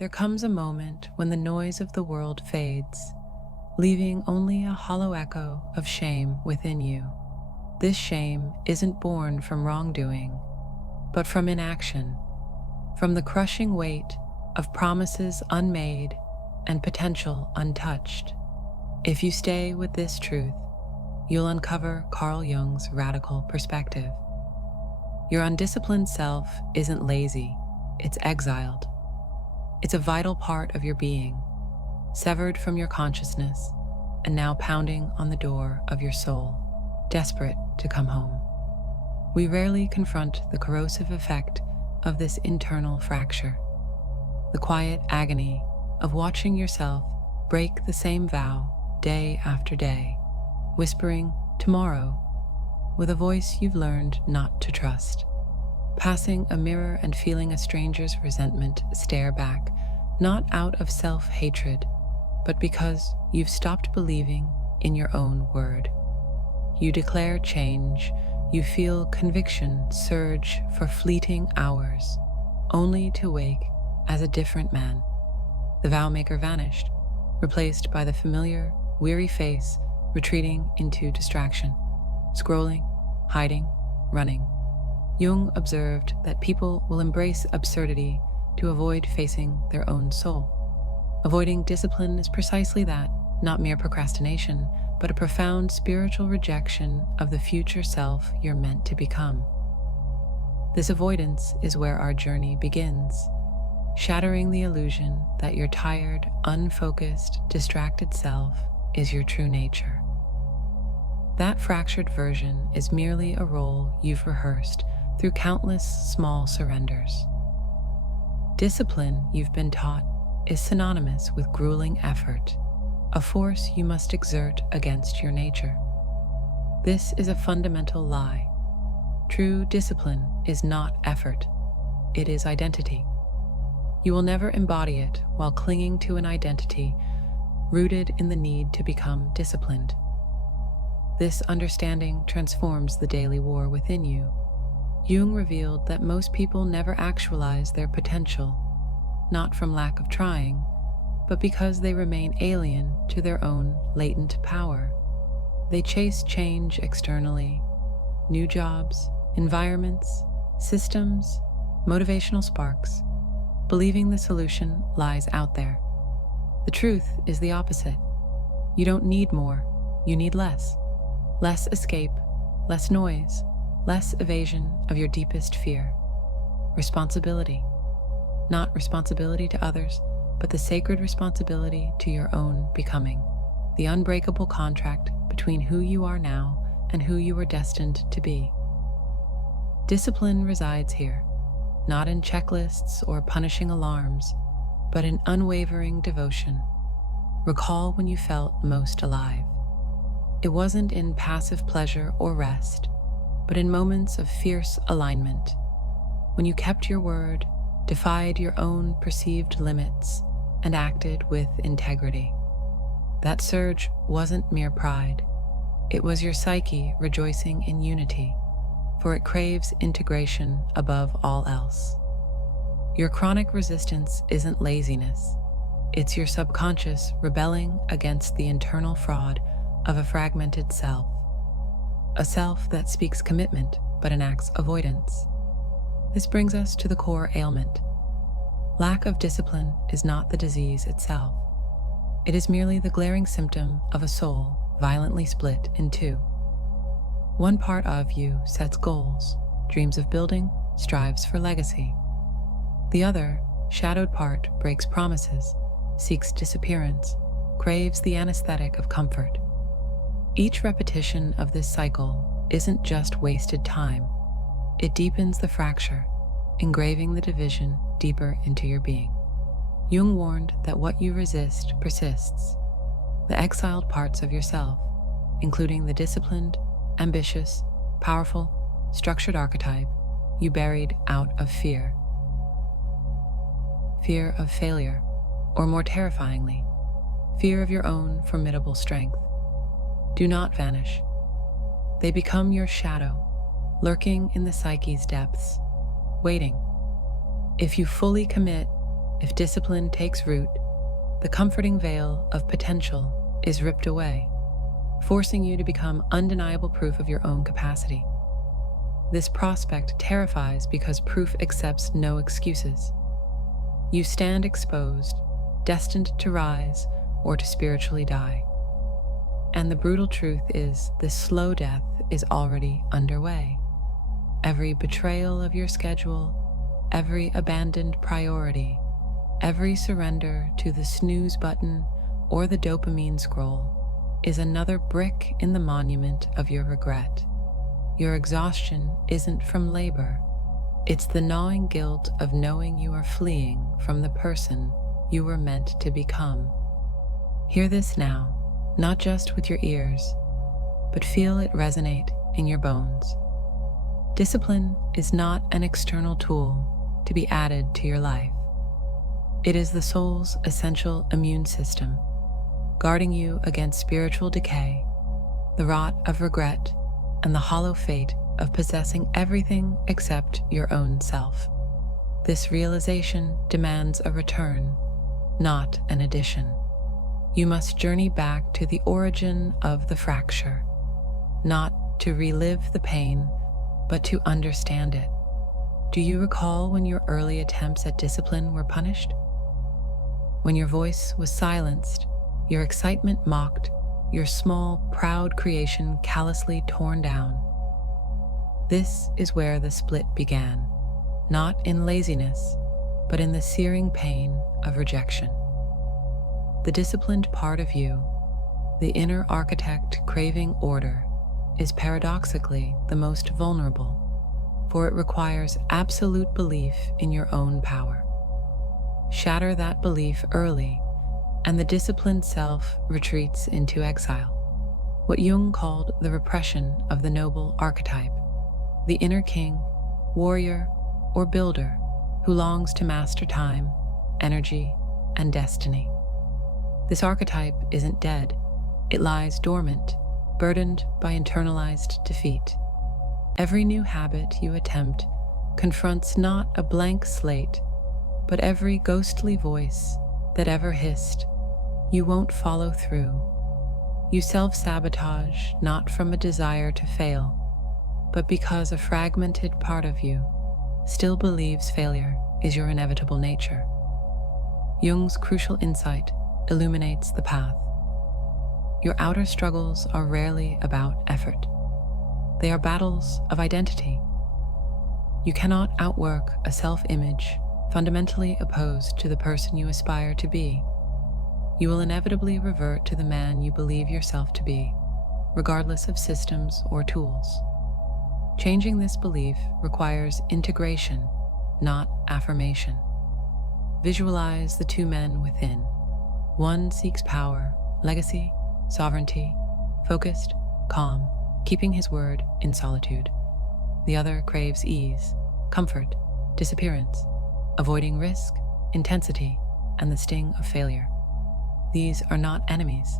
there comes a moment when the noise of the world fades, leaving only a hollow echo of shame within you. This shame isn't born from wrongdoing, but from inaction, from the crushing weight of promises unmade and potential untouched. If you stay with this truth, you'll uncover Carl Jung's radical perspective. Your undisciplined self isn't lazy, it's exiled. It's a vital part of your being, severed from your consciousness and now pounding on the door of your soul, desperate to come home. We rarely confront the corrosive effect of this internal fracture, the quiet agony of watching yourself break the same vow day after day, whispering tomorrow with a voice you've learned not to trust, passing a mirror and feeling a stranger's resentment stare back, not out of self-hatred, but because you've stopped believing in your own word. You declare change, you feel conviction surge for fleeting hours, only to wake as a different man. The vow-maker vanished, replaced by the familiar, weary face retreating into distraction, scrolling, hiding, running. Jung observed that people will embrace absurdity to avoid facing their own soul. Avoiding discipline is precisely that, not mere procrastination, but a profound spiritual rejection of the future self you're meant to become. This avoidance is where our journey begins, shattering the illusion that your tired, unfocused, distracted self is your true nature. That fractured version is merely a role you've rehearsed through countless small surrenders. Discipline, you've been taught, is synonymous with grueling effort, a force you must exert against your nature. This is a fundamental lie. True discipline is not effort, it is identity. You will never embody it while clinging to an identity rooted in the need to become disciplined. This understanding transforms the daily war within you. Jung revealed that most people never actualize their potential, not from lack of trying, but because they remain alien to their own latent power. They chase change externally, new jobs, environments, systems, motivational sparks, believing the solution lies out there. The truth is the opposite. You don't need more, you need less. Less escape, less noise, less evasion of your deepest fear. Responsibility. Not responsibility to others, but the sacred responsibility to your own becoming. The unbreakable contract between who you are now and who you are destined to be. Discipline resides here, not in checklists or punishing alarms, but in unwavering devotion. Recall when you felt most alive. It wasn't in passive pleasure or rest, but in moments of fierce alignment, when you kept your word, defied your own perceived limits, and acted with integrity. That surge wasn't mere pride. It was your psyche rejoicing in unity, for it craves integration above all else. Your chronic resistance isn't laziness. It's your subconscious rebelling against the internal fraud of a fragmented self. A self that speaks commitment but enacts avoidance. This brings us to the core ailment. Lack of discipline is not the disease itself. It is merely the glaring symptom of a soul violently split in two. One part of you sets goals, dreams of building, strives for legacy. The other, shadowed part, breaks promises, seeks disappearance, craves the anesthetic of comfort. Each repetition of this cycle isn't just wasted time. It deepens the fracture, engraving the division deeper into your being. Jung warned that what you resist persists. The exiled parts of yourself, including the disciplined, ambitious, powerful, structured archetype you buried out of fear. Fear of failure, or more terrifyingly, fear of your own formidable strength. Do not vanish. They become your shadow, lurking in the psyche's depths, waiting. If you fully commit, If discipline takes root, the comforting veil of potential is ripped away, forcing you to become undeniable proof of your own capacity. This prospect terrifies because proof accepts no excuses. You stand exposed, destined to rise or to spiritually die. And the brutal truth is, this slow death is already underway. Every betrayal of your schedule, every abandoned priority, every surrender to the snooze button or the dopamine scroll is another brick in the monument of your regret. Your exhaustion isn't from labor. It's the gnawing guilt of knowing you are fleeing from the person you were meant to become. Hear this now, not just with your ears, but feel it resonate in your bones. Discipline is not an external tool to be added to your life. It is the soul's essential immune system, guarding you against spiritual decay, the rot of regret, and the hollow fate of possessing everything except your own self. This realization demands a return, not an addition. You must journey back to the origin of the fracture, not to relive the pain, but to understand it. Do you recall when your early attempts at discipline were punished? When your voice was silenced, your excitement mocked, your small, proud creation callously torn down. This is where the split began, not in laziness, but in the searing pain of rejection. The disciplined part of you, the inner architect craving order, is paradoxically the most vulnerable, for it requires absolute belief in your own power. Shatter that belief early, and the disciplined self retreats into exile, what Jung called the repression of the noble archetype, the inner king, warrior, or builder who longs to master time, energy, and destiny. This archetype isn't dead, it lies dormant, burdened by internalized defeat. Every new habit you attempt confronts not a blank slate, but every ghostly voice that ever hissed, "You won't follow through." You self-sabotage not from a desire to fail, but because a fragmented part of you still believes failure is your inevitable nature. Jung's crucial insight illuminates the path. Your outer struggles are rarely about effort. They are battles of identity. You cannot outwork a self-image fundamentally opposed to the person you aspire to be. You will inevitably revert to the man you believe yourself to be, regardless of systems or tools. Changing this belief requires integration, not affirmation. Visualize the two men within. One seeks power, legacy, sovereignty, focused, calm, keeping his word in solitude. The other craves ease, comfort, disappearance, avoiding risk, intensity, and the sting of failure. These are not enemies.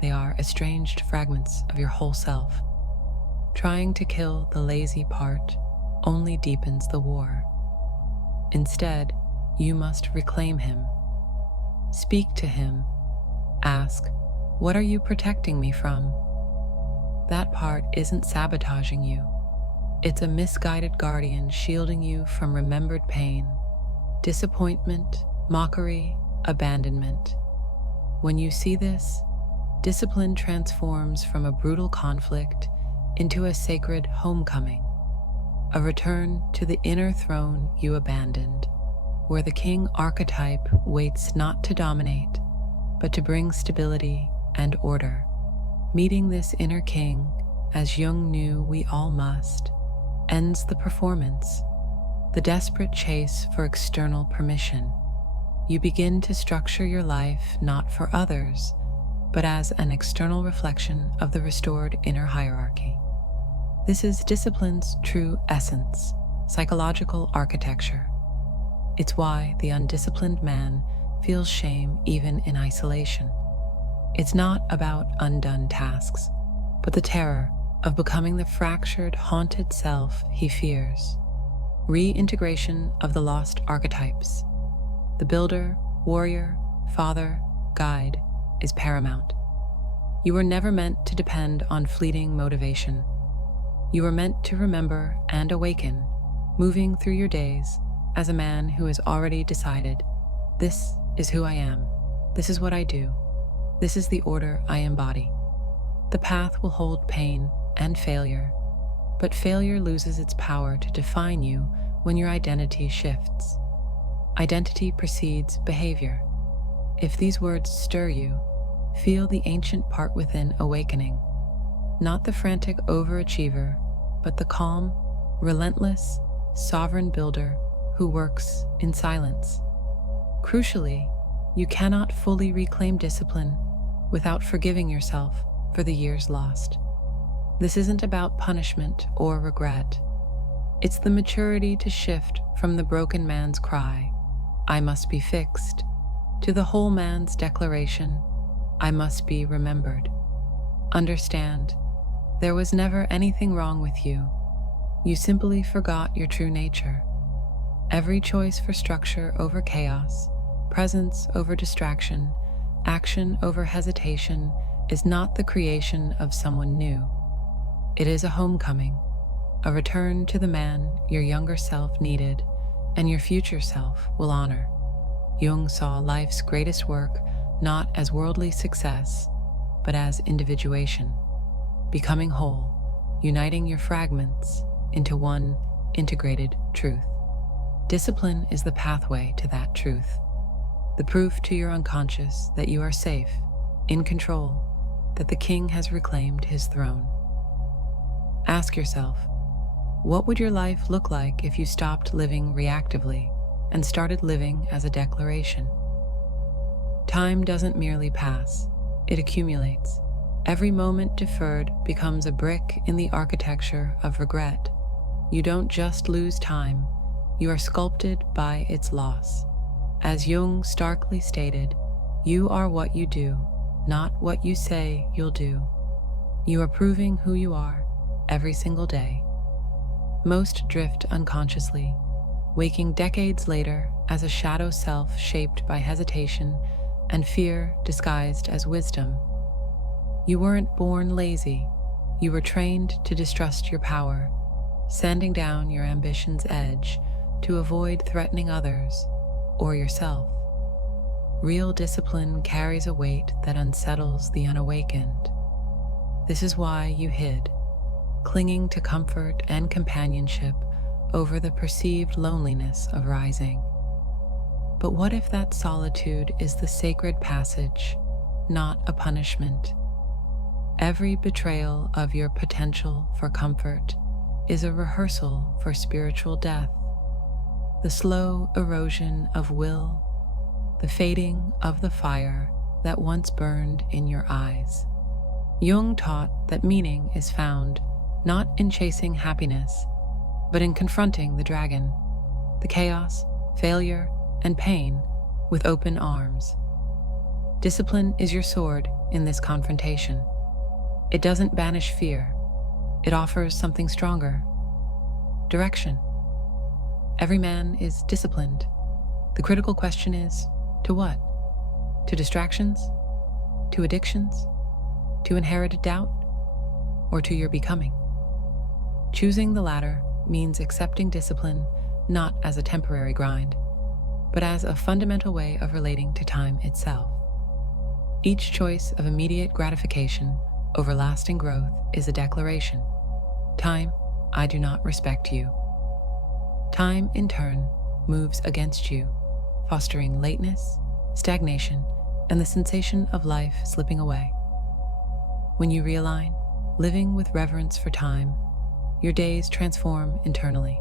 They are estranged fragments of your whole self. Trying to kill the lazy part only deepens the war. Instead, you must reclaim him. Speak to him. Ask, "What are you protecting me from?" That part isn't sabotaging you. It's a misguided guardian shielding you from remembered pain, disappointment, mockery, abandonment. When you see this, discipline transforms from a brutal conflict into a sacred homecoming, a return to the inner throne you abandoned, where the king archetype waits not to dominate, but to bring stability and order. Meeting this inner king, as Jung knew we all must, ends the performance, the desperate chase for external permission. You begin to structure your life not for others, but as an external reflection of the restored inner hierarchy. This is discipline's true essence, psychological architecture. It's why the undisciplined man feels shame even in isolation. It's not about undone tasks, but the terror of becoming the fractured, haunted self he fears. Reintegration of the lost archetypes. the builder, warrior, father, guide, is paramount. You were never meant to depend on fleeting motivation. You were meant to remember and awaken, moving through your days as a man who has already decided, this is who I am, this is what I do, this is the order I embody. The path will hold pain and failure, but failure loses its power to define you when your identity shifts. Identity precedes behavior. If these words stir you, feel the ancient part within awakening, not the frantic overachiever, but the calm, relentless, sovereign builder who works in silence. Crucially, you cannot fully reclaim discipline without forgiving yourself for the years lost. This isn't about punishment or regret. It's the maturity to shift from the broken man's cry, I must be fixed, to the whole man's declaration, I must be remembered. Understand, there was never anything wrong with you. You simply forgot your true nature. Every choice for structure over chaos, presence over distraction, action over hesitation is not the creation of someone new. It is a homecoming, a return to the man your younger self needed and your future self will honor. Jung saw life's greatest work not as worldly success, but as individuation, becoming whole, uniting your fragments into one integrated truth. Discipline is the pathway to that truth, the proof to your unconscious that you are safe, in control, that the king has reclaimed his throne. Ask yourself, what would your life look like if you stopped living reactively and started living as a declaration? Time doesn't merely pass, it accumulates. Every moment deferred becomes a brick in the architecture of regret. You don't just lose time, you are sculpted by its loss. As Jung starkly stated, you are what you do, not what you say you'll do. You are proving who you are every single day. Most drift unconsciously, waking decades later as a shadow self shaped by hesitation and fear disguised as wisdom. You weren't born lazy, you were trained to distrust your power, sanding down your ambition's edge to avoid threatening others or yourself. Real discipline carries a weight that unsettles the unawakened. This is why you hid, clinging to comfort and companionship over the perceived loneliness of rising. But what if that solitude is the sacred passage, not a punishment? Every betrayal of your potential for comfort is a rehearsal for spiritual death, the slow erosion of will, the fading of the fire that once burned in your eyes. Jung taught that meaning is found not in chasing happiness, but in confronting the dragon, the chaos, failure, and pain with open arms. Discipline is your sword in this confrontation. It doesn't banish fear. It offers something stronger. Direction. Every man is disciplined. The critical question is, to what? To distractions? To addictions? To inherited doubt? Or to your becoming? Choosing the latter means accepting discipline not as a temporary grind, but as a fundamental way of relating to time itself. Each choice of immediate gratification over lasting growth is a declaration. Time, I do not respect you. Time, in turn, moves against you, fostering lateness, stagnation, and the sensation of life slipping away. When you realign, living with reverence for time, your days transform internally.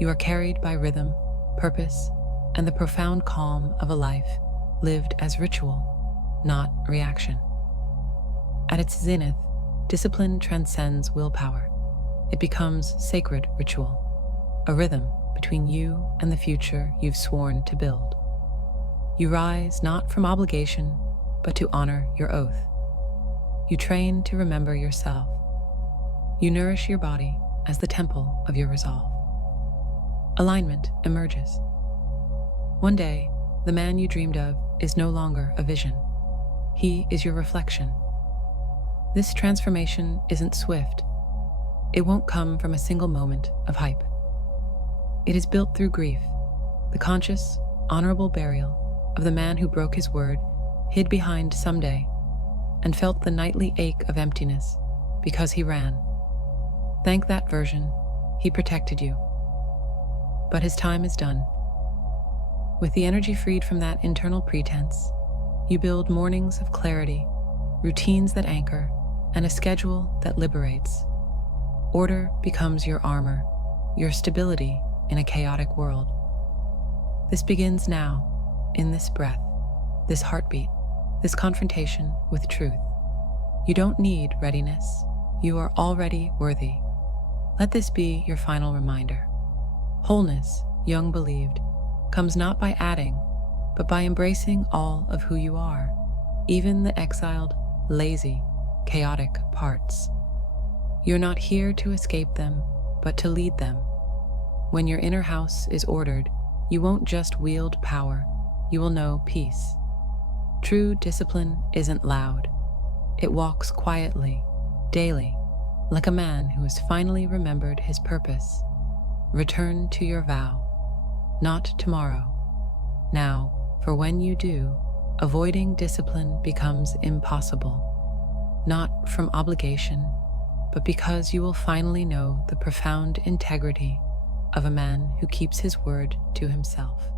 You are carried by rhythm, purpose, and the profound calm of a life lived as ritual, not reaction. At its zenith, discipline transcends willpower. It becomes sacred ritual, a rhythm between you and the future you've sworn to build. You rise not from obligation, but to honor your oath. You train to remember yourself. You nourish your body as the temple of your resolve. Alignment emerges. One day, the man you dreamed of is no longer a vision. He is your reflection. This transformation isn't swift. It won't come from a single moment of hype. It is built through grief, the conscious, honorable burial of the man who broke his word, hid behind someday, and felt the nightly ache of emptiness because he ran. Thank that version, he protected you. But his time is done. With the energy freed from that internal pretense, you build mornings of clarity, routines that anchor, and a schedule that liberates. Order becomes your armor, your stability in a chaotic world. This begins now, in this breath, this heartbeat, this confrontation with truth. You don't need readiness. You are already worthy. Let this be your final reminder. Wholeness, Jung believed, comes not by adding, but by embracing all of who you are, even the exiled, lazy, chaotic parts. You're not here to escape them, but to lead them. When your inner house is ordered, you won't just wield power, you will know peace. True discipline isn't loud. It walks quietly, daily, like a man who has finally remembered his purpose. Return to your vow. Not tomorrow. Now, for when you do, avoiding discipline becomes impossible. Not from obligation, but because you will finally know the profound integrity of a man who keeps his word to himself.